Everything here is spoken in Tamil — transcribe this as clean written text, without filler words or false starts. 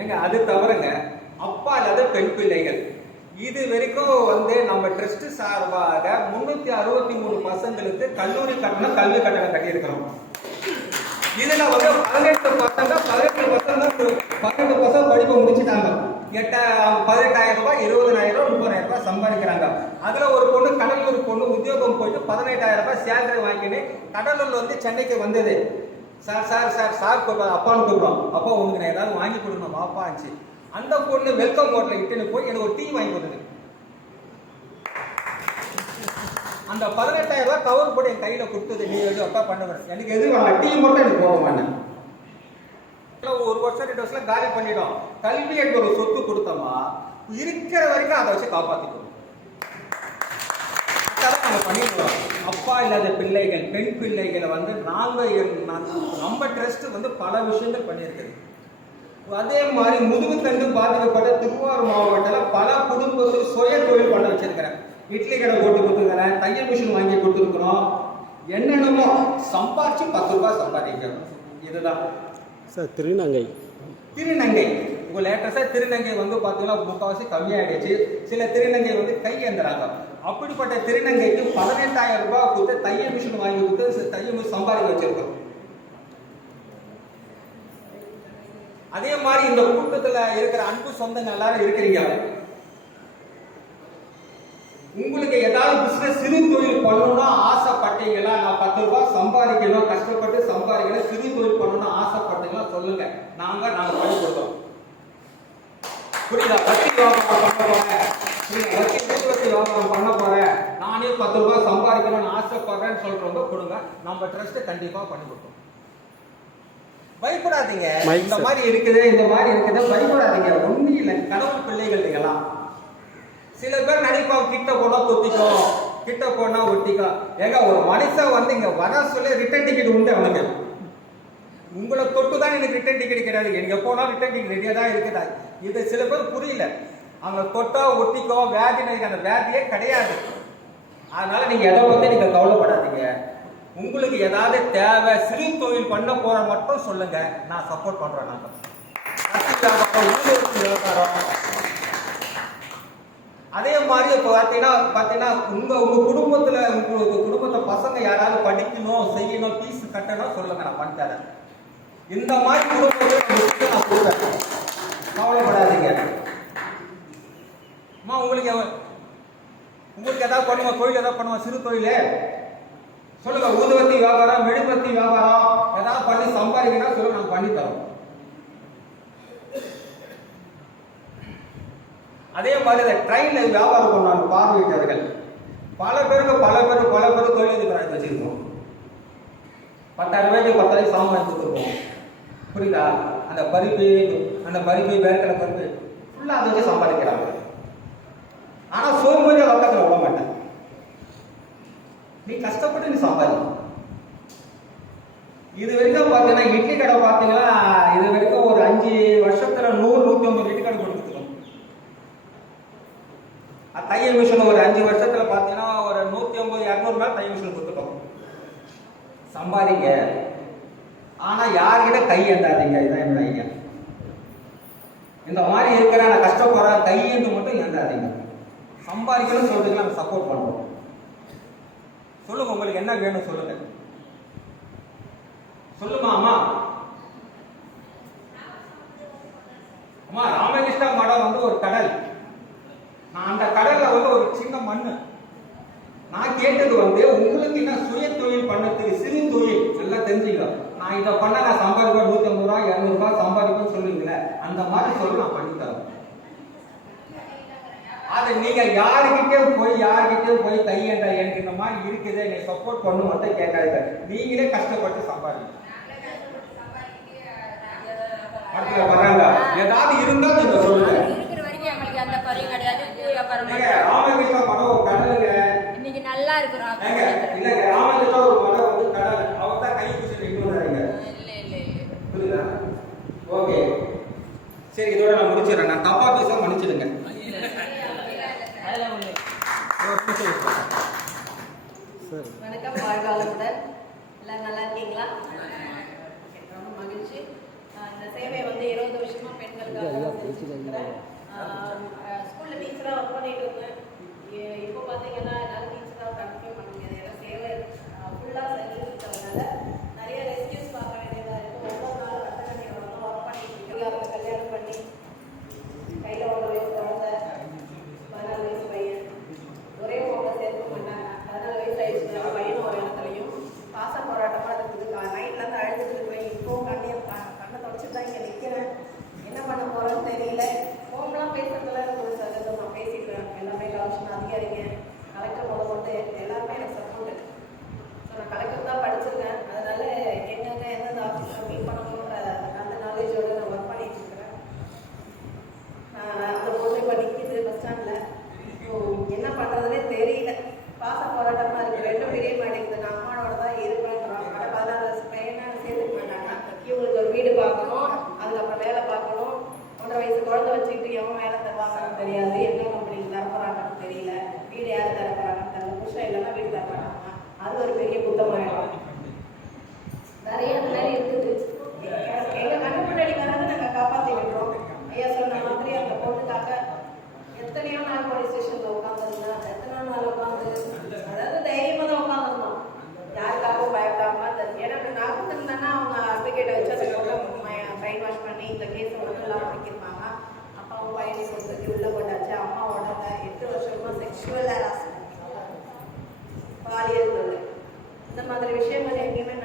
ஏங்க அது தவிரங்க அப்பா இல்லாத பெண் பிள்ளைகள் இது வரைக்கும் நம்ம ட்ரஸ்ட் சார்பாக 363 பசங்களுக்கு கல்லூரி கட்டணம் கல்வி கட்டணம் கட்டியிருக்கிறோம். இதுல 18 பசங்க படிப்பு முடிச்சுட்டாங்க. 18,000 ரூபாய் 20,000 ரூபாய் 30,000 ரூபாய் சம்பாதிக்கிறாங்க. அதுல ஒரு பொண்ணு கடலூர் பொண்ணு உத்தியோகம் போயிட்டு 18,000 ரூபாய் சேலரி வாங்கிட்டு கடலூர்ல சென்னைக்கு வந்தது. சார் சார் சார் சார் அப்பான்னு கூப்பிடுறோம். அப்பா உங்களுக்கு நான் ஏதாவது வாங்கி கொடுக்கணும் பாப்பா ஆச்சு. அந்த பொண்ணு வெல்கம் ஹோட்டல இட்டுன்னு போய் எனக்கு ஒரு டீ வாங்கி கொடுத்தது. அந்த 18,000 ரூபாய் கவர் போட்டு என் கையில கொடுத்தது. நீ அப்பா பண்ணுவேன் எனக்கு எது டீ மட்டும் எனக்கு போக மாட்டேன். ஒரு வருஷம் 2 வருஷம் காலி பண்ணிடும். கல்வி எனக்கு ஒரு சொத்து கொடுத்தோமா இருக்கிற வரைக்கும் அதை வச்சு காப்பாத்திக்கணும். பண்ணிடுவோம். அப்பா இல்லாத பிள்ளைகள் பெண் பிள்ளைகளை நம்ம ட்ரஸ்ட் பல விஷயங்கள் பண்ணியிருக்குது. அதே மாதிரி முதுகுத்தண்டு பாதிக்கப்பட்ட திருவாரூர் மாவட்டத்தில் பல குடும்பத்தில் சுய தொழில் பண்ண வச்சிருக்கிறேன். இட்லி கடை போட்டு கொடுத்துருக்கிறேன், தையல் மிஷின் வாங்கி கொடுத்துருக்குறோம். என்னென்னமோ சம்பாதிச்சு 10 ரூபாய் சம்பாதிக்கிறோம். இதுதான் சார் திருநங்கை இப்போ லேட்டஸ்டா திருநங்கை பார்த்தீங்கன்னா முக்கால்வாசி கம்மியாயிடுச்சு. சில திருநங்கை கை ஏந்துறாங்க. அப்படிப்பட்ட திருநங்கைக்கு 18,000 ரூபாய் கொடுத்து தையல் மிஷின் வாங்கி கொடுத்து தையல் மிஷின் சம்பாதிக்க வச்சிருக்கோம். அதே மாதிரி இந்த கூட்டத்துல இருக்கிற அன்பு சொந்தங்க எல்லாரும் இருக்கிறீங்க. உங்களுக்கு ஏதாவது பிசினஸ் சிறு தொழில் பண்ணணும்னா ஆசைப்பட்டீங்களா? நான் 10 ரூபாய் சம்பாதிக்கணும், கஷ்டப்பட்டு சம்பாதிக்கணும், சிறு தொழில் பண்ணணும்னு ஆசைப்பட்டீங்களா சொல்லுங்க. நாங்க பண்ணி கொடுத்தோம். புரியுதா? வட்டி வியாபாரம் பண்ண போறேன், வட்டி வியாபாரம் பண்ண போறேன், நானே 10 ரூபாய் சம்பாதிக்கணும்னு ஆசைப்படுறேன்னு சொல்றவங்க கொடுங்க. நம்ம ட்ரஸ்ட் கண்டிப்பா பண்ணி கொடுத்தோம். பயப்படாதீங்க. இந்த மாதிரி இருக்குது பயப்படாதீங்க. ஒண்ணு இல்லை, கடவுள் பிள்ளைகள் நீங்களாம். சில பேர் நினைப்பாங்க கிட்ட போனா தொத்திக்கும், கிட்ட போனா ஒட்டிக்கும். ஏங்க ஒரு மனுஷன் இங்க வர சொல்லி ரிட்டர்ன் டிக்கெட் உண்டு அவனுக்கு. உங்களை தொட்டு தான் எனக்கு ரிட்டர்ன் டிக்கெட் கிடையாது. எங்க போனா ரிட்டர்ன் டிக்கெட் ரெடியா தான் இருக்குதா? இது சில பேர் புரியல. அவங்க தொட்டா ஒட்டிக்கோ வியாதி, அந்த வியாதியே கிடையாது. அதனால நீங்க எதை பத்தி நீங்க கவலைப்படாதீங்க. உங்களுக்கு ஏதாவது தேவை, சிறு தொழில் பண்ண போற மட்டும் சொல்லுங்க, நான் சப்போர்ட் பண்றேன். நாங்க அதே மாதிரி இப்போ பார்த்தீங்கன்னா உங்க குடும்பத்துல உங்களுக்கு குடும்பத்தை பசங்க யாராவது படிக்கணும் செய்யணும் ஃபீஸ் கட்டணும் சொல்லுங்க, நான் பண்ணித்தரேன். இந்த மாதிரி குடும்பத்தை நான் கொடுக்குறேன், கவலைப்படாதீங்க. அம்மா உங்களுக்கு ஏதாவது பண்ணுவோம், தொழில் ஏதாவது பண்ணுவோம், சிறு தொழிலே சொல்லுங்க. ஊதுவத்தி வியாபாரம், மெழுகுவத்தி வியாபாரம் ஏதாவது பண்ணி சம்பாதிக்கணும் சொல்லுங்க, நாங்கள் பண்ணி தரோம். அதே மாதிரி ட்ரெயின்ல வியாபாரம் பண்ணுவாங்க பார்வையிட்டவர்கள் பல பேருக்கு தொழில் வச்சிருக்கோம். 10,000 ரூபாய்க்கு 10,000 சாமான் கொடுத்துருக்கோம். புரியுதா? அந்த பருப்பு வேர்க்கடலை பருப்பு ஃபுல்லா அதை வச்சு சம்பாதிக்கிறாங்க. ஆனா சோம்பேறி பக்கத்தில் விட மாட்டேன். நீ கஷ்டப்பட்டு நீ சம்பாதி. இது வரைக்கும் பார்த்தீங்கன்னா இட்லி கடை பார்த்தீங்கன்னா இது வரைக்கும் ஒரு 5 வருஷத்துல 100-150 இட்லி கடை கொடுத்துருக்கோம். தையல் மிஷின் ஒரு 5 வருஷத்துல பார்த்தீங்கன்னா ஒரு 150-200 நாள் தையல் மிஷின் கொடுத்துட்டோம். சம்பாதிங்க, ஆனா யார்கிட்ட கை ஏந்தாதீங்க. இதான் என்னோட ஐயா. இந்த மாதிரி இருக்கிற நான் கஷ்டப்படுறேன் கையேந்து மட்டும் ஏந்தாதீங்க. சம்பாதிக்கணும்னு சொல்றதுக்கு நம்ம சப்போர்ட் பண்ணுவோம். சொல்லுங்க, உங்களுக்கு என்ன வேணும் சொல்லுங்க. சொல்லுமா அம்மா. அம்மா ராமகிருஷ்ணா மடம் ஒரு கடல். நான் அந்த கடல்ல ஒரு சின்ன மண்ணு. நான் கேட்டது உங்களுக்கு என்ன சுய தொழில் பண்ணதுக்கு சிறு தொழில் நல்லா தெரிஞ்சுக்கலாம். நான் இதை பண்ண நான் சம்பாதிப்பேன் 150 ரூபாய் 200 ரூபாய் சம்பாதிப்பேன்னு சொல்லுவீங்களே, அந்த மாதிரி சொல்லி நான் பண்ணித்தரேன். அதை நீங்க யாருக்கிட்டே போய் கையேண்டா எனக்கு இந்த மாதிரி இருக்குது நீ சப்போர்ட் பண்ணு மட்டும் கேட்காது. நீங்களே கஷ்டப்பட்டு சம்பாதிங்க. வராங்க ஏதாவது இருந்தா நீங்க சொல்லுங்க. ராமகிருஷ்ணா மடம் கடலுங்க. இன்னைக்கு நல்லா இருக்கிறோம். இல்லங்க ராமகிருஷ்ணா ஒரு மடம் கடல். அவர் தான் கை பிடிச்சி நின்னுறாங்க. புரியுதா? ஓகே சரி, இதோட நான் முடிச்சிடுறேன். நான் தப்பா பேச மன்னிச்சிடுங்க. வணக்கம், வாழ்வாளத்துடன் எல்லாரும் நல்லா இருக்கீங்களா? ரொம்ப மகிழ்ச்சி. இந்த சேவை 20 வருஷமா பெண்களுக்காக பார்த்தீங்கன்னா என்னால் டீச்சராக கண்டினியூ பண்ண முடியாது. ஏன்னா சேவை ஃபுல்லாக செஞ்சுருக்கிறதுனால நிறைய ரெஸ்கியூஸ் பார்க்க வேண்டியதாக இருக்கும். ஒவ்வொரு நாளும் ரத்தக்கண்ணி வரணும், ஒர்க் பண்ணிட்டு இருக்கு. கல்யாணம் பண்ணி கையில் 1 வயசு குழந்தை, 14 வயசு பையன், ஒரே ஹோம்ல சேர்க்க மாட்டாங்க. 14 வயசு ஆயிடுச்சு. பையனும் ஒரு இடத்துலையும் பாச போராட்டமாக இருக்குது. நைட்லேருந்து அழுதுட்டு இருக்கிறேன். இப்போவும் கண்ணை தொடச்சிட்டு தான் இங்கே நிற்கிறேன். என்ன பண்ண போகிறோன்னு தெரியல. ஹோம்லாம் பேசுறதுல எனக்கு ஒரு சகஜம். நான் பேசிக்கிறேன். எல்லாமே கலெக்ஷன் அதிகாரிங்க, கலெக்டர் முதல்கொண்டு எல்லாருமே எனக்கு சப்போர்ட்டு. ஸோ நான் கலெக்டர் தான் படிச்சிருக்கேன். அதனால எங்கெங்க எந்தெந்த ஆஃபீஸில் மீட் பண்ணணுன்ற அந்த நாலேஜோடு நான் ஒர்க் பண்ணிட்டு இருக்கிறேன். அந்த பொண்ணு இப்போ நிற்கிது பஸ் ஸ்டாண்டில். ஸோ என்ன பண்ணுறதுனே தெரியல. பாச போராட்டமாக இருக்குது. ரெண்டும் பிரிய மாட்டேங்குது. நான் அம்மாவோட தான் இருப்பேன்றாங்க. கடை 14 பையனை சேர்த்துக்க மாட்டாங்க. இவங்களுக்கு ஒரு வீடு பார்க்கணும், அதுக்கப்புறம் வேலை பார்க்கணும். 1.5 வயசு குழந்தை வச்சுக்கிட்டு எவன் வேலை தருவாங்கன்னு தெரியாது, என்ன கம்பெனிக்கு தரப்போறாங்கன்னு தெரியல, வீடு யார் தரப்போறாங்கன்னு தெரியல. புருஷன் இல்லைன்னா வீடு தரப்போறாங்க. அது ஒரு பெரிய குத்தமாயிடும். நிறைய அந்த மாதிரி இருக்குது. எங்கள் கண்ணு முன்னாடி வரது நாங்கள் காப்பாற்றி விடுறோம். ஐயா சொன்ன மாதிரி அந்த பொண்ணுக்காக எத்தனையோ நாள் போலீஸ் ஸ்டேஷனில் உட்காந்துருந்தேன். எத்தனையோ நாள் உட்காந்து, அதாவது தைரியமாக தான் உட்காந்துருந்தோம். யாருக்காகவும் பயப்படாம. ஏன்னா நான் இருந்தேன்னா அவங்க அட்வொகேட்டை வச்சு அதுக்கப்புறம் ப்ரைன் வாஷ் பண்ணி இந்த கேஸை ஒன்றும் இல்லாமல் முடிக்கிருப்பாங்க. அப்பாவும் பையனை கொடுத்துட்டு உள்ளே போட்டாச்சு. அம்மாவோட 8 வருஷமா செக்ஷுவல் ஹராஸ்மெண்ட், பாலியல் தொல்லை, இந்த மாதிரி விஷயங்கள் எங்கேயுமே